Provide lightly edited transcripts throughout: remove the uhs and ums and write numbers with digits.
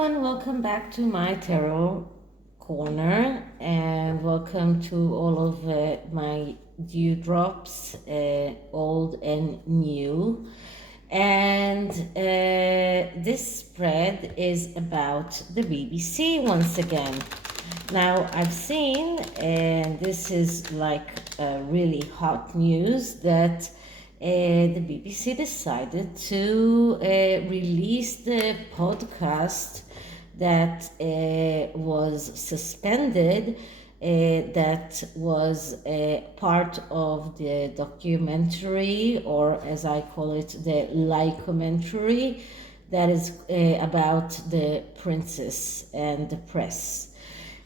Hello and welcome back to my tarot corner, and welcome to all of my dewdrops, old and new. And this spread is about the BBC once again. Now I've seen, and this is like really hot news, that the BBC decided to release the podcast that was suspended, that was part of the documentary, or as I call it, the lie-commentary, that is about the princess and the press.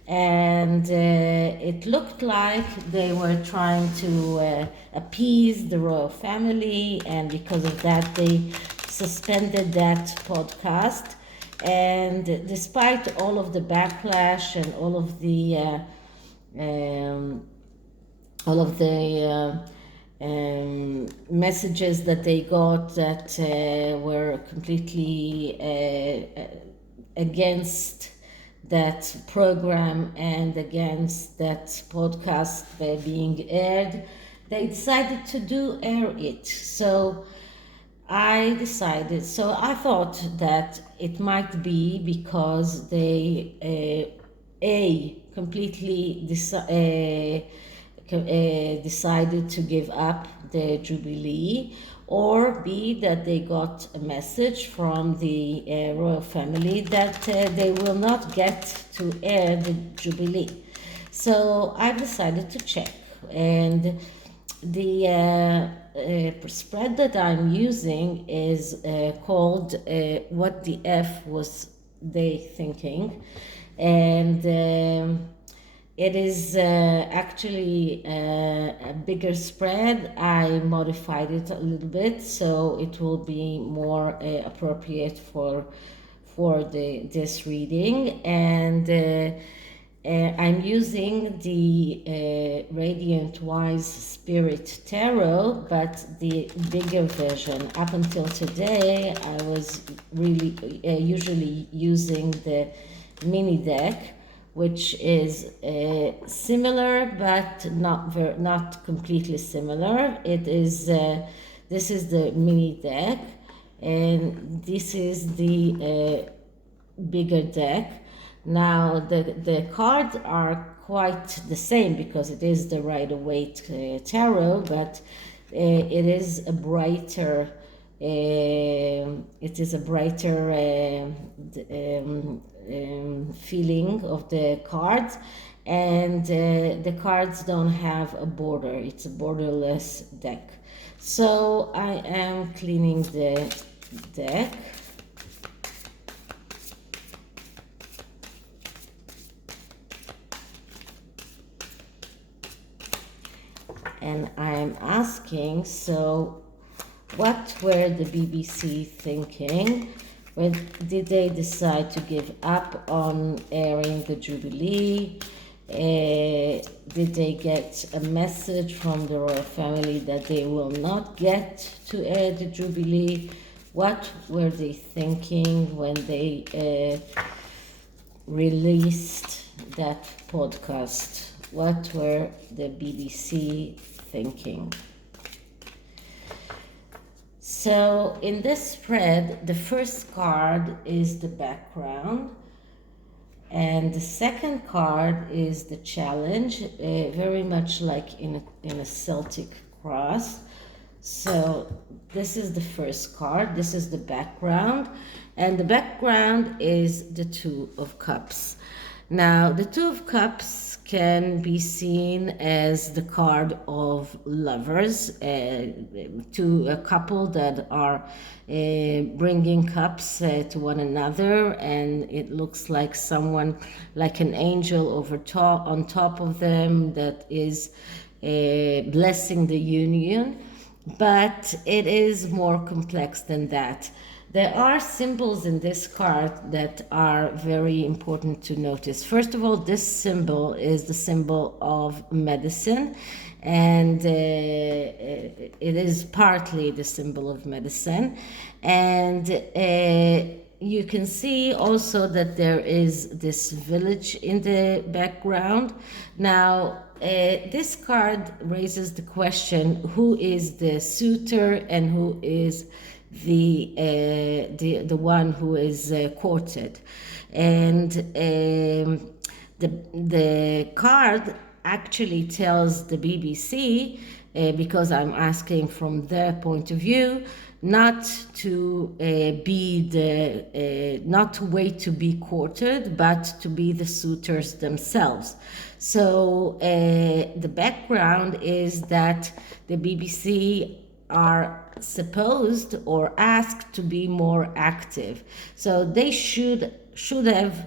And it looked like they were trying to appease the royal family, and because of that they suspended that podcast. And despite all of the backlash and all of the messages that they got that were completely against that program and against that podcast being aired, they decided to air it. So I thought that it might be because they completely decided to give up the jubilee, or B, that they got a message from the royal family that they will not get to air the jubilee. So I decided to check, and the spread that I'm using is called What the F Was They Thinking? And it is actually a bigger spread. I modified it a little bit so it will be more appropriate for this reading. And I'm using the Radiant Wise Spirit Tarot, but the bigger version. Up until today, I was really usually using the mini deck, which is similar but not completely similar. It is this is the mini deck, and this is the bigger deck. Now the cards are quite the same because it is the Rider-Waite tarot, but it is a brighter. It is a brighter feeling of the cards, and the cards don't have a border. It's a borderless deck. So I am cleaning the deck. And I'm asking, so what were the BBC thinking? When did they decide to give up on airing the Jubilee? Did they get a message from the royal family that they will not get to air the Jubilee? What were they thinking when they released that podcast? What were the BBC thinking? So in this spread, the first card is the background, and the second card is the challenge, very much like in a Celtic cross. So this is the first card, this is the background, and the background is the Two of Cups. Now, the Two of Cups can be seen as the card of lovers, to a couple that are bringing cups to one another, and it looks like someone, like an angel on top of them, that is blessing the union. But it is more complex than that. There are symbols in this card that are very important to notice. First of all, this symbol is the symbol of medicine, and it is partly the symbol of medicine. And you can see also that there is this village in the background. Now, this card raises the question: who is the suitor and who is the one who is courted? And the card actually tells the BBC, because I'm asking from their point of view, not to not to wait to be courted, but to be the suitors themselves. So the background is that the BBC are supposed or asked to be more active. So they should have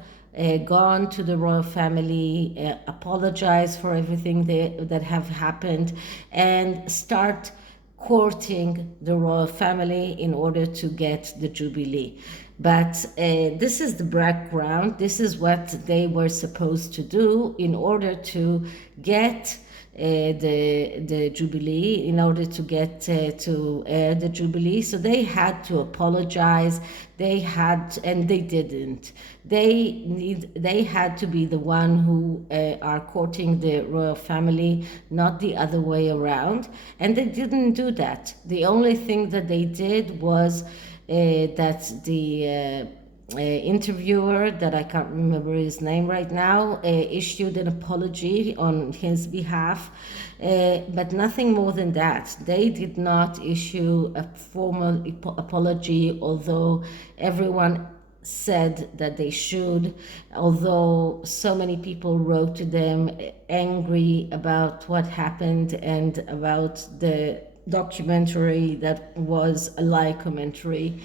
gone to the royal family, apologize for everything that have happened, and start courting the royal family in order to get the jubilee. But this is the background. This is what they were supposed to do in order to get the jubilee, in order to get to the jubilee. So they had to apologize. They had, and they didn't. They had to be the one who are courting the royal family, not the other way around. And they didn't do that. The only thing that they did was that the interviewer, that I can't remember his name right now, issued an apology on his behalf, but nothing more than that. They did not issue a formal apology, although everyone said that they should, although so many people wrote to them angry about what happened and about the documentary that was a lie commentary,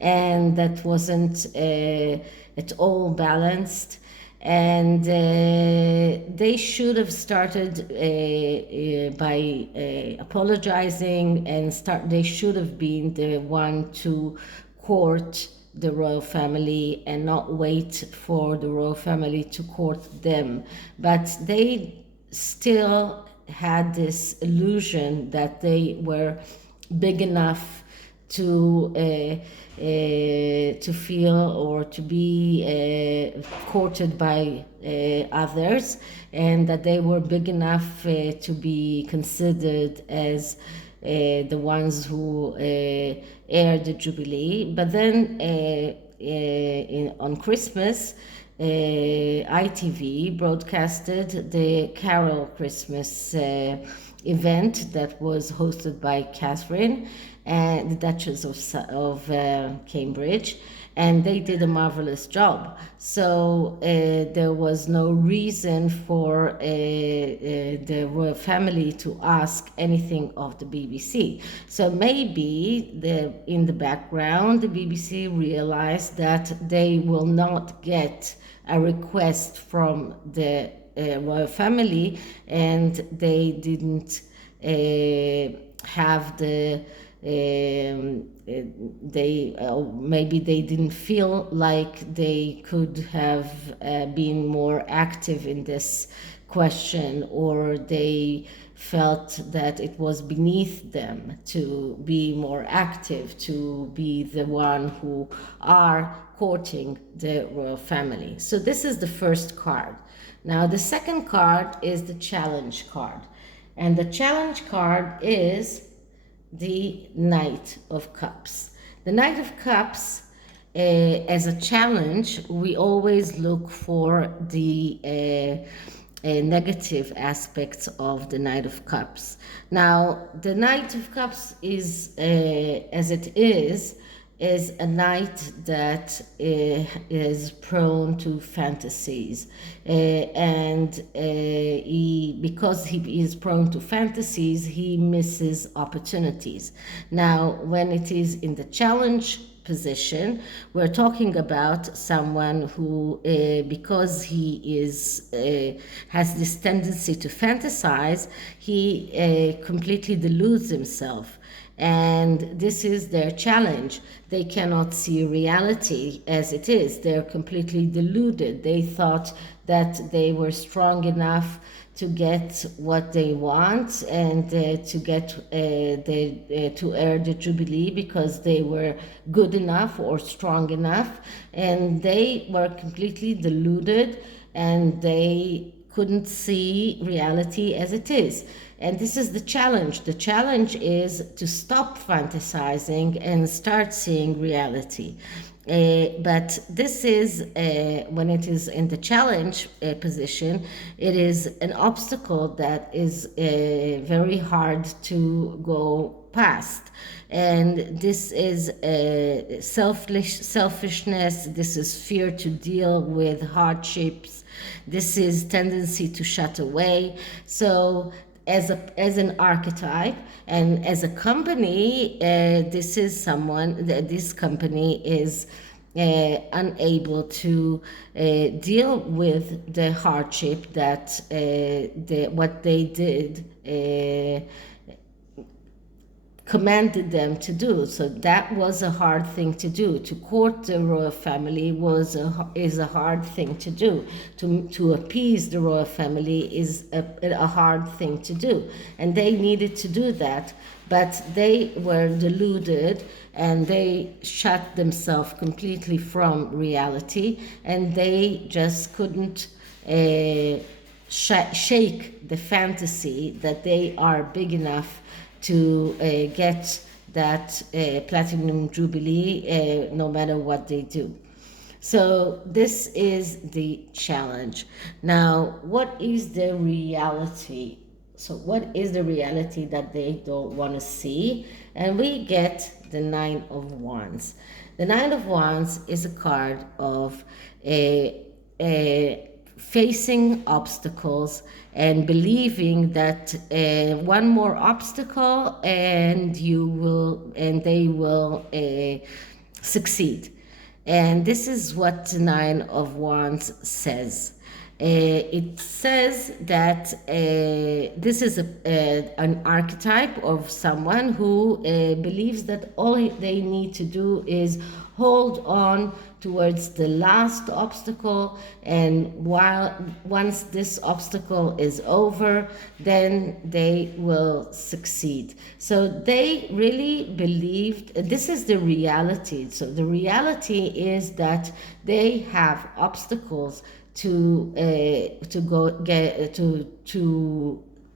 and that wasn't at all balanced. And they should have started by apologizing, and they should have been the one to court the royal family and not wait for the royal family to court them. But they still had this illusion that they were big enough to feel or to be courted by others, and that they were big enough to be considered as the ones who aired the jubilee. But then on Christmas, ITV broadcasted the Carol Christmas event that was hosted by Catherine, the Duchess of Cambridge, and they did a marvelous job. So there was no reason for the royal family to ask anything of the BBC. So maybe in the background, the BBC realized that they will not get a request from the royal family, and they didn't have the maybe they didn't feel like they could have been more active in this question, or they felt that it was beneath them to be more active, to be the one who are courting the royal family. So this is the first card. Now the second card is the challenge card, and the challenge card is the Knight of Cups. The Knight of Cups, as a challenge, we always look for the negative aspects of the Knight of Cups. Now, the Knight of Cups is, as it is a knight that is prone to fantasies, and because he is prone to fantasies, he misses opportunities. Now, when it is in the challenge position, we're talking about someone who, because he is has this tendency to fantasize, he completely deludes himself. And this is their challenge. They cannot see reality as it is. They're completely deluded. They thought that they were strong enough to get what they want and to get to earn the jubilee because they were good enough or strong enough, and they were completely deluded and they couldn't see reality as it is. And this is the challenge. The challenge is to stop fantasizing and start seeing reality. But this is, when it is in the challenge position, it is an obstacle that is very hard to go past. And this is selfishness, this is fear to deal with hardships, this is tendency to shut away. So as an archetype and as a company, this company is unable to deal with the hardship that what they did commanded them to do. So that was a hard thing to do. To court the royal family is a hard thing to do. To appease the royal family is a hard thing to do. And they needed to do that, but they were deluded and they shut themselves completely from reality, and they just couldn't shake the fantasy that they are big enough to get that platinum jubilee no matter what they do. So this is the challenge. Now, what is the reality? So what is the reality that they don't want to see? And we get the Nine of Wands. The Nine of Wands is a card of facing obstacles and believing that one more obstacle and they will succeed. And this is what the Nine of Wands says. It says that this is an archetype of someone who believes that all they need to do is hold on towards the last obstacle, and once this obstacle is over, then they will succeed. So they really believed this is the reality. So the reality is that they have obstacles to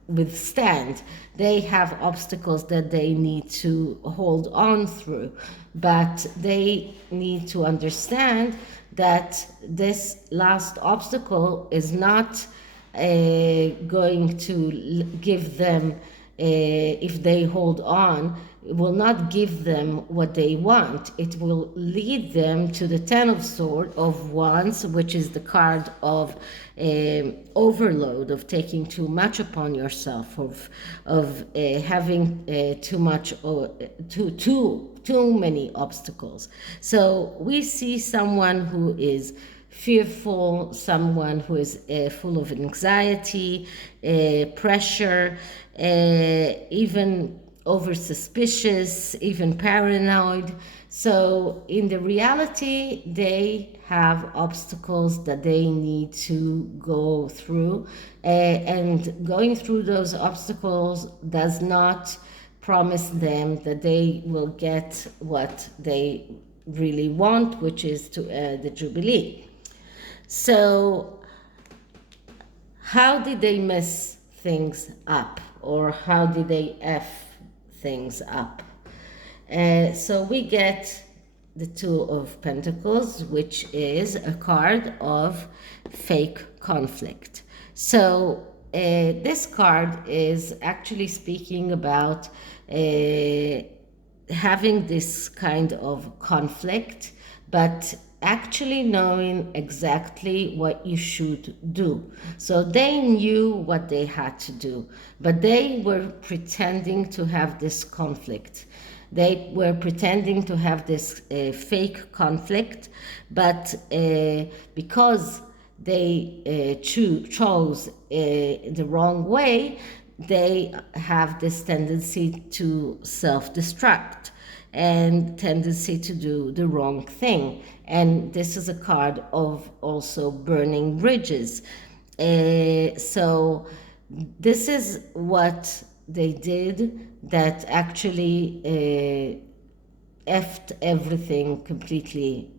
withstand. They have obstacles that they need to hold on through, but they need to understand that this last obstacle is not going to give them, if they hold on, it will not give them what they want. It will lead them to the Ten of Wands, which is the card of overload, of taking too much upon yourself, of having too much, or too many obstacles. So we see someone who is fearful, someone who is full of anxiety, pressure, even over suspicious, even paranoid. So in the reality, they have obstacles that they need to go through, and going through those obstacles does not promise them that they will get what they really want, which is to the Jubilee. So how did they mess things up, or how did they F things up? So we get the Two of Pentacles, which is a card of fake conflict. So this card is actually speaking about having this kind of conflict, but actually knowing exactly what you should do. So they knew what they had to do, but they were pretending to have this conflict. They were pretending to have this fake conflict, but because they chose the wrong way, they have this tendency to self-destruct and tendency to do the wrong thing. And this is a card of also burning bridges. So this is what they did that actually effed everything completely,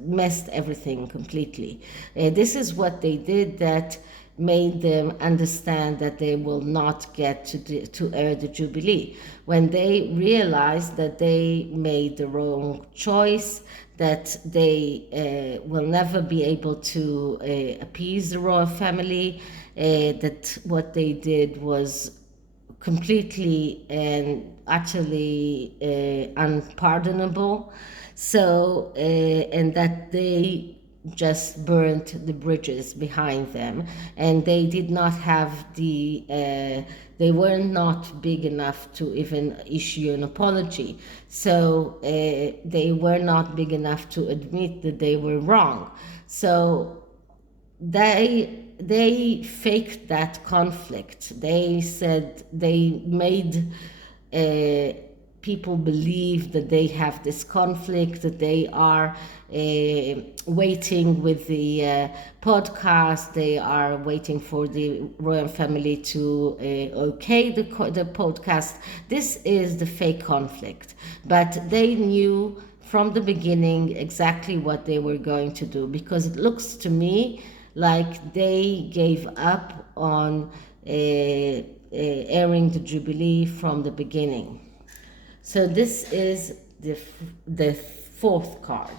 messed everything completely. This is what they did that made them understand that they will not get to air the Jubilee. When they realized that they made the wrong choice, that they will never be able to appease the royal family, that what they did was completely and utterly unpardonable. So, and that they just burnt the bridges behind them, and they did not have they were not big enough to even issue an apology. So they were not big enough to admit that they were wrong. So they faked that conflict. They said they made people believe that they have this conflict, that they are waiting with the podcast, they are waiting for the royal family to okay the podcast. This is the fake conflict, but they knew from the beginning exactly what they were going to do, because it looks to me like they gave up on airing the Jubilee from the beginning. So this is the fourth card.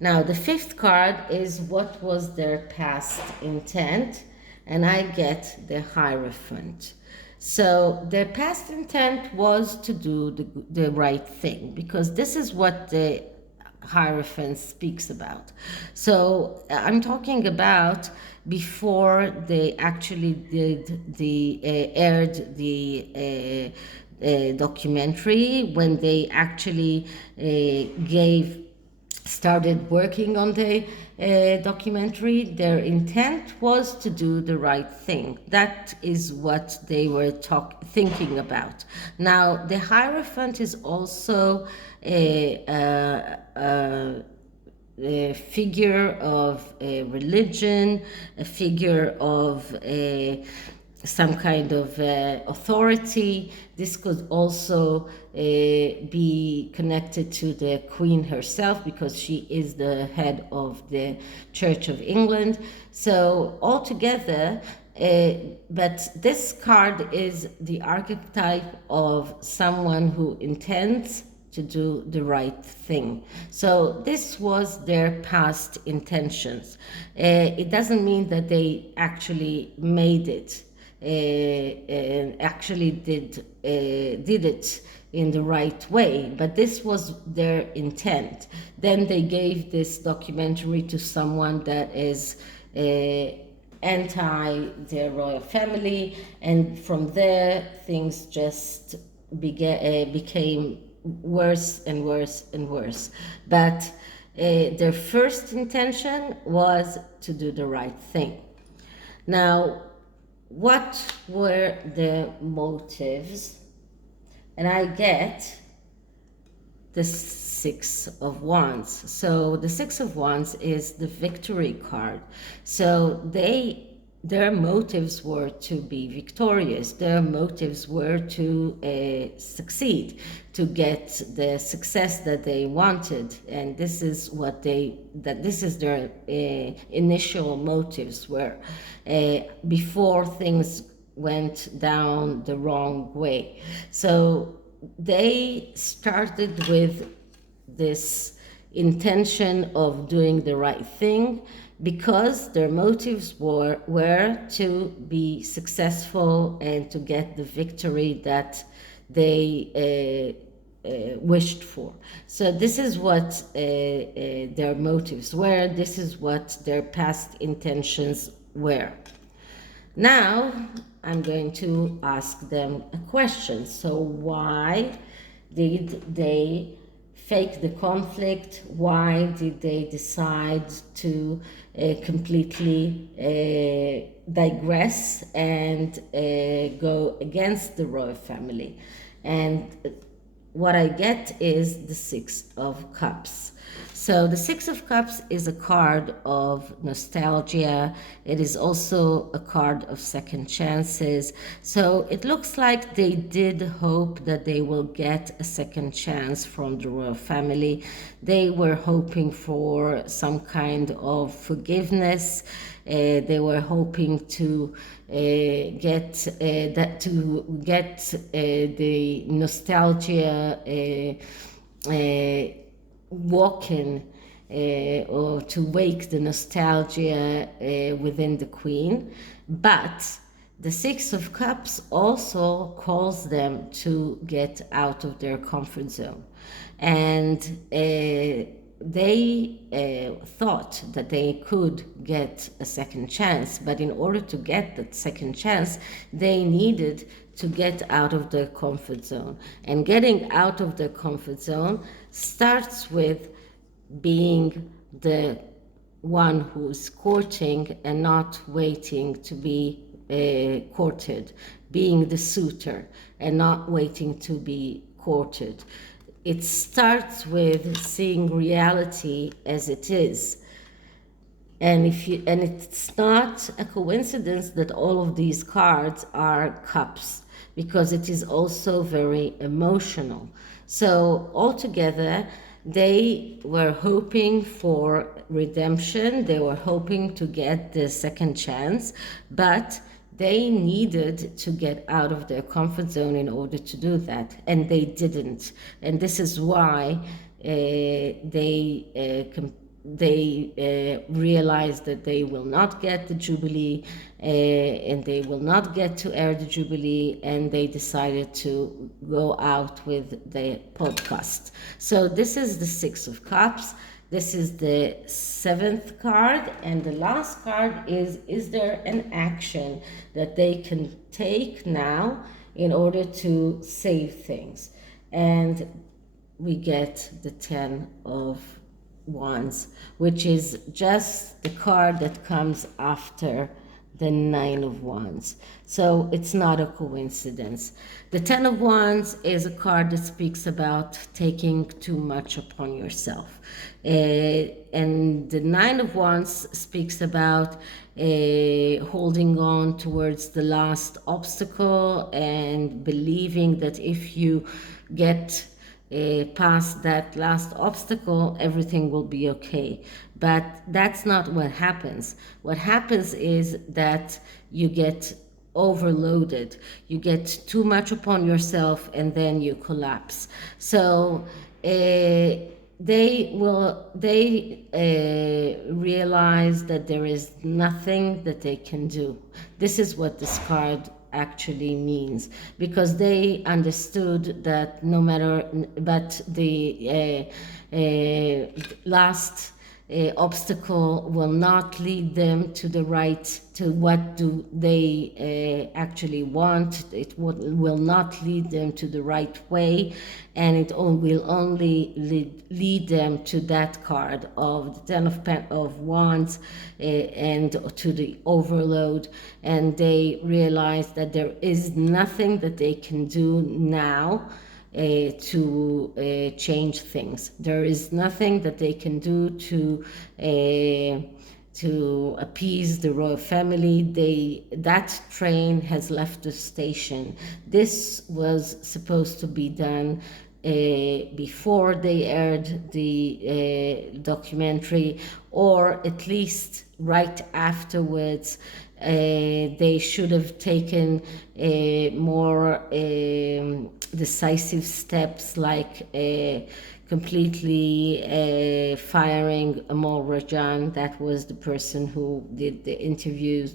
Now the fifth card is what was their past intent, and I get the Hierophant. So their past intent was to do the right thing, because this is what the Hierophant speaks about. So I'm talking about before they actually did the aired the documentary, when they actually started working on the documentary. Their intent was to do the right thing. That is what they were thinking about. Now, the Hierophant is also a figure of religion, a figure of some kind of authority. This could also be connected to the Queen herself, because she is the head of the Church of England. So altogether, but this card is the archetype of someone who intends to do the right thing. So this was their past intentions. It doesn't mean that they actually made it, actually did it in the right way, but this was their intent. Then they gave this documentary to someone that is anti their royal family, and from there things just became worse and worse and worse. But their first intention was to do the right thing. Now, what were the motives? And I get the Six of Wands. So the Six of Wands is the victory card. So their motives were to be victorious. Their motives were to succeed, to get the success that they wanted. And this is what this is their initial motives were, before things went down the wrong way. So they started with this intention of doing the right thing, because their motives were to be successful and to get the victory that they wished for. So this is what their motives were. This is what their past intentions were. Now I'm going to ask them a question. So why did they fake the conflict. Why did they decide to completely digress and go against the royal family? And what I get is the Six of Cups. So the Six of Cups is a card of nostalgia. It is also a card of second chances. So it looks like they did hope that they will get a second chance from the royal family. They were hoping for some kind of forgiveness. They were hoping to get the nostalgia walking, or to wake the nostalgia within the queen. But the Six of Cups also calls them to get out of their comfort zone. And they thought that they could get a second chance, but in order to get that second chance, they needed to get out of their comfort zone. And getting out of their comfort zone starts with being the one who's courting and not waiting to be courted, being the suitor and not waiting to be courted. It starts with seeing reality as it is. And it's not a coincidence that all of these cards are cups, because it is also very emotional. So altogether, they were hoping for redemption. They were hoping to get the second chance, but they needed to get out of their comfort zone in order to do that, and they didn't. And this is why they realized that they will not get the Jubilee, and they will not get to air the Jubilee, and they decided to go out with the podcast. So this is the Six of Cups. This is the seventh card, and the last card is there an action that they can take now in order to save things? And we get the Ten of Wands, which is just the card that comes after the Nine of Wands. So it's not a coincidence. The Ten of Wands is a card that speaks about taking too much upon yourself. And the Nine of Wands speaks about holding on towards the last obstacle and believing that if you get past that last obstacle, everything will be okay. But that's not what happens. What happens is that you get overloaded. You get too much upon yourself, and then you collapse. So they realize that there is nothing that they can do. This is what this card actually means, because they understood that no matter, but the last obstacle will not lead them to the right, to what do they actually want. It will not lead them to the right way, and it will only lead them to that card of the Ten of Wands, and to the overload. And they realize that there is nothing that they can do now to change things. There is nothing that they can do to appease the royal family. That train has left the station. This was supposed to be done before they aired the documentary, or at least right afterwards. They should have taken more decisive steps, like completely firing Amol Rajan. That was the person who did the interviews.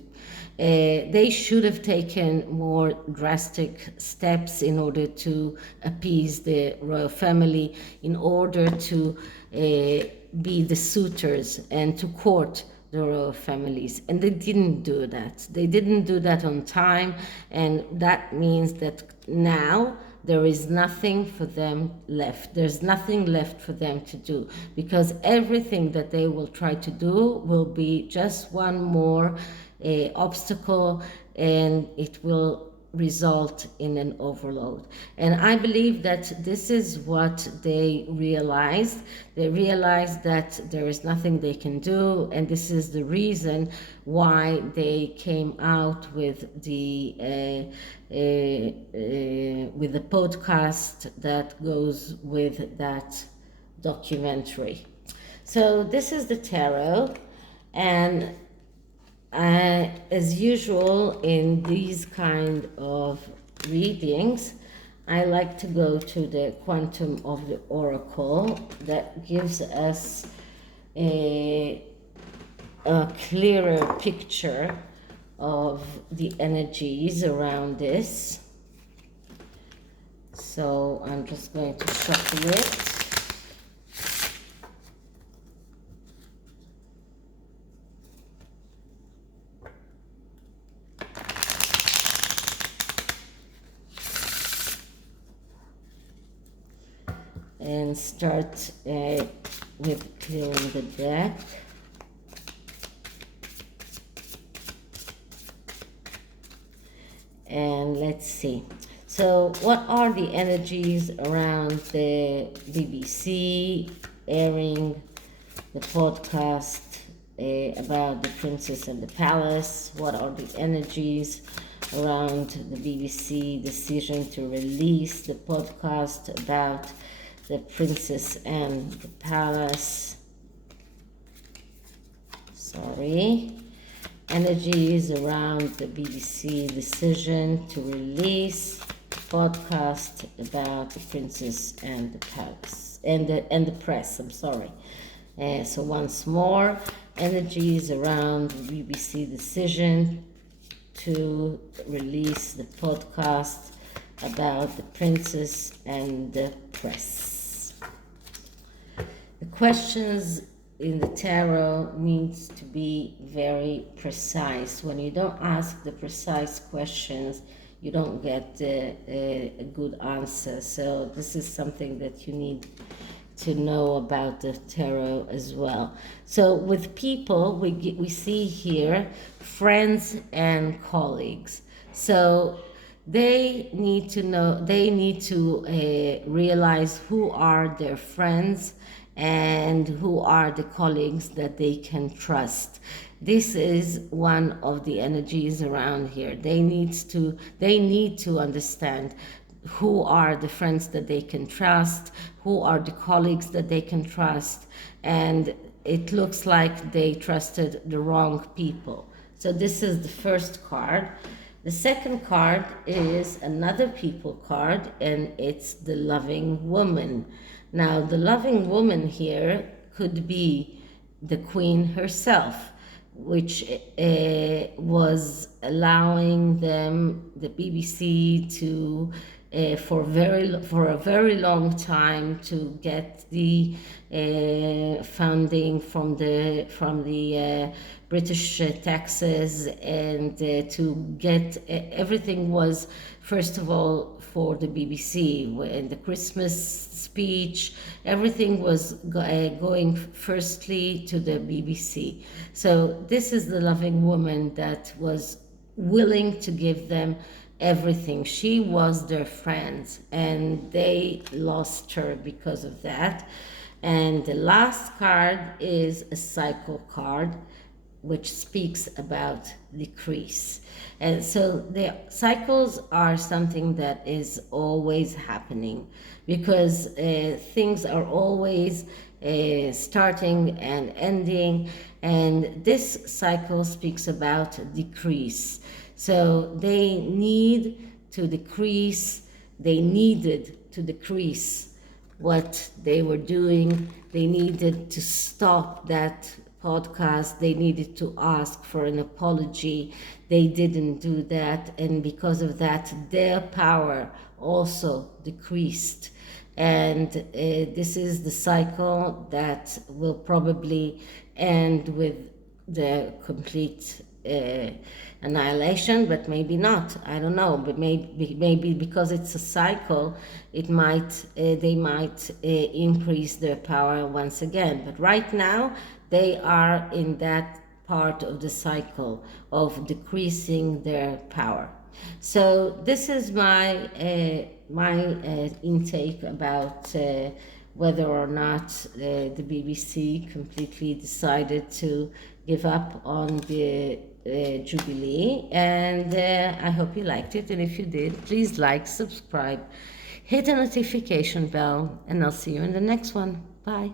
They should have taken more drastic steps in order to appease the royal family, in order to be the suitors and to court the royal families. And they didn't do that. They didn't do that on time, and that means that now there is nothing for them left. There's nothing left for them to do, because everything that they will try to do will be just one more obstacle, and it will result in an overload. And I believe that this is what they realized. They realized that there is nothing they can do, and this is the reason why they came out with the podcast that goes with that documentary. So this is the tarot, and as usual in these kind of readings, I like to go to the quantum of the oracle that gives us a clearer picture of the energies around this. So I'm just going to shuffle it. And start with clearing the deck. And let's see. So what are the energies around the BBC airing the podcast about the Princess and the Palace? What are the energies around the BBC decision to release the podcast about the Princess and the Palace? Sorry. Energies around the BBC decision to release the podcast about the Princess and the Palace and the press. I'm sorry. So once more, energies around the BBC decision to release the podcast about the Princess and the press. The questions in the tarot needs to be very precise. When you don't ask the precise questions, you don't get a good answer. So this is something that you need to know about the tarot as well. So with people, we see here friends and colleagues. So they need to know, they need to realize who are their friends and who are the colleagues that they can trust. This is one of the energies around here. They need to understand who are the friends that they can trust, who are the colleagues that they can trust, and it looks like they trusted the wrong people. So this is the first card. The second card is another people card, and it's the loving woman. Now, the loving woman here could be the queen herself, which was allowing them, the BBC, to for a very long time to get the funding from the British taxes, and to get everything was first of all for the BBC. In the Christmas speech, everything was going firstly to the BBC. So this is the loving woman that was willing to give them everything. She was their friend, and they lost her because of that. And the last card is a cycle card, which speaks about decrease. And so the cycles are something that is always happening, because things are always starting and ending, and this cycle speaks about decrease. So they needed to decrease what they were doing. They needed to stop that podcast. They needed to ask for an apology. They didn't do that, and because of that, their power also decreased. And this is the cycle that will probably end with the complete annihilation, but maybe not. I don't know. But maybe because it's a cycle, it might they might increase their power once again. But right now, they are in that part of the cycle of decreasing their power. So this is my intake about whether or not the BBC completely decided to give up on the Jubilee. And I hope you liked it. And if you did, please like, subscribe, hit the notification bell, and I'll see you in the next one. Bye.